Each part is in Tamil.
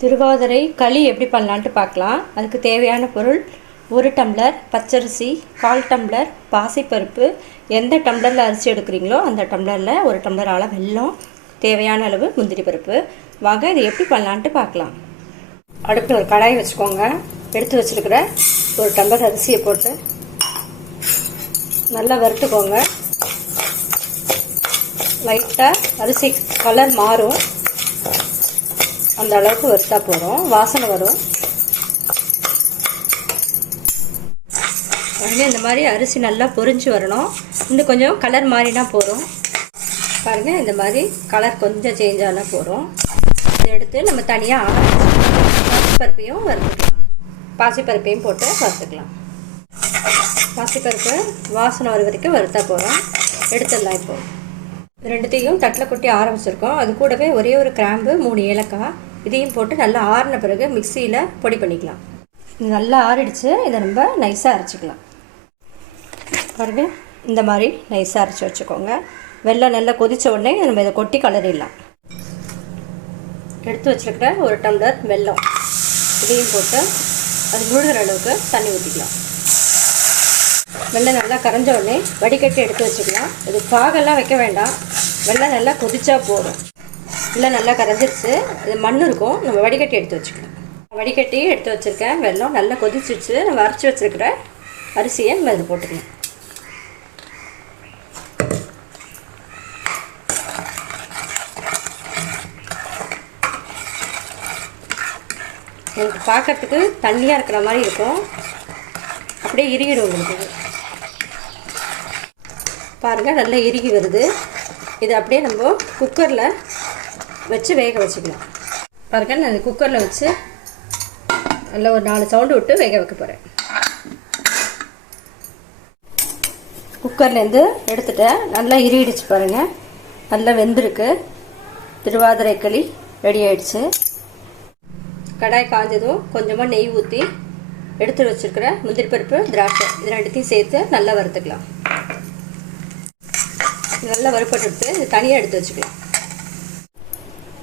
திருவாதிரை களி எப்படி பண்ணலான்ட்டு பார்க்கலாம். அதுக்கு தேவையான பொருள்: 1 டம்ளர் பச்சரிசி, 1/4 டம்ளர் பாசிப்பருப்பு, எந்த டம்ளரில் அரிசி எடுக்கிறீங்களோ அந்த டம்ளரில் 1 டம்ளர் அளவு வெல்லம், தேவையான அளவு முந்திரி பருப்பு. வாங்க இது எப்படி பண்ணலான்ட்டு பார்க்கலாம். அடுப்பில் ஒரு கடாய் வச்சுக்கோங்க. எடுத்து வச்சுருக்கிற 1 டம்ளர் அரிசியை போட்டு நல்லா வறுத்துக்கோங்க. லைட்டாக அரிசி கலர் மாறும், அந்த அளவுக்கு வறுத்தா போதும். வாசனை வரும். இந்த மாதிரி அரிசி நல்லா பொரிஞ்சு வரணும். இன்னும் கொஞ்சம் கலர் மாறினா போதும். பாருங்கள், இந்த மாதிரி கலர் கொஞ்சம் சேஞ்ச் ஆனால் போதும். இதை எடுத்து நம்ம தனியாக பாசிப்பருப்பையும் வறுத்துக்கலாம். பாசிப்பருப்பையும் போட்டு வறுத்துக்கலாம். பாசிப்பருப்பு வாசனை வர வரைக்கும் வறுத்தா போதும். எடுத்துடலாம். இப்போ ரெண்டுத்தையும் தட்டில் கொட்டி ஆற வச்சுருக்கோம். அது கூடவே ஒரே ஒரு கிராம்பு, 3 ஏலக்காய் இதையும் போட்டு நல்லா ஆறின பிறகு மிக்சியில் பொடி பண்ணிக்கலாம். இது நல்லா ஆறிடுச்சு. இதை நம்ம நைஸாக அரைச்சிக்கலாம். பாருங்கள், இந்த மாதிரி நைஸாக அரைச்சி வச்சுக்கோங்க. வெல்லம் நல்லா கொதித்த உடனே நம்ம இதை கொட்டி கலரிடலாம். எடுத்து வச்சுருக்கிற 1 டம்ளர் வெல்லம் இதையும் போட்டு அது முழுகிற அளவுக்கு தண்ணி ஊற்றிக்கலாம். வெல்லம் நல்லா கரைஞ்ச உடனே வடிகட்டி எடுத்து வச்சுக்கலாம். இது பாகெல்லாம் வைக்க வேண்டாம். வெல்லம் நல்லா கொதிச்சா போதும். வெல்லம் நல்லா கரைஞ்சிருச்சு. இது மண் இருக்கும், நம்ம வடிகட்டி எடுத்து வச்சுக்கலாம். வடிகட்டி எடுத்து வச்சுருக்கேன். வெல்லம் நல்லா கொதிச்சிருச்சு. நம்ம அரைச்சி வச்சுருக்கிற அரிசியை நம்ம இது போட்டுக்கலாம். உங்களுக்கு பார்க்கறதுக்கு தண்ணியாக இருக்கிற மாதிரி இருக்கும். அப்படியே இறுகிடும் உங்களுக்கு. பாருங்கள், நல்லா இறுகி வருது. இது அப்படியே நம்ம குக்கரில் வச்சு வேக வச்சுக்கலாம். பாருங்கள், நான் குக்கரில் வச்சு நல்லா ஒரு 4 சவுண்டு விட்டு வேக வைக்க போகிறேன். குக்கர்லேருந்து எடுத்துட்டேன். நல்லா இறுகிடுச்சு. பாருங்கள், நல்லா வெந்திருக்கு. திருவாதிரை களி ரெடி ஆகிடுச்சு. கடாய் காஞ்சதும் கொஞ்சமாக நெய் ஊற்றி எடுத்து வச்சுருக்கிற முந்திரி பருப்பு, திராட்சை இது ரெண்டுத்தையும் சேர்த்து நல்லா வறுத்துக்கலாம். நல்லா வறுப்பட்டு இது தனியாக எடுத்து வச்சுக்கலாம்.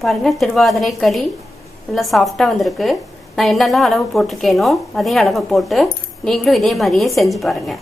பாருங்கள், திருவாதிரை களி நல்லா சாஃப்டாக வந்திருக்கு. நான் என்னெல்லாம் அளவு போட்டிருக்கேனோ அதே அளவை போட்டு நீங்களும் இதே மாதிரியே செஞ்சு பாருங்கள்.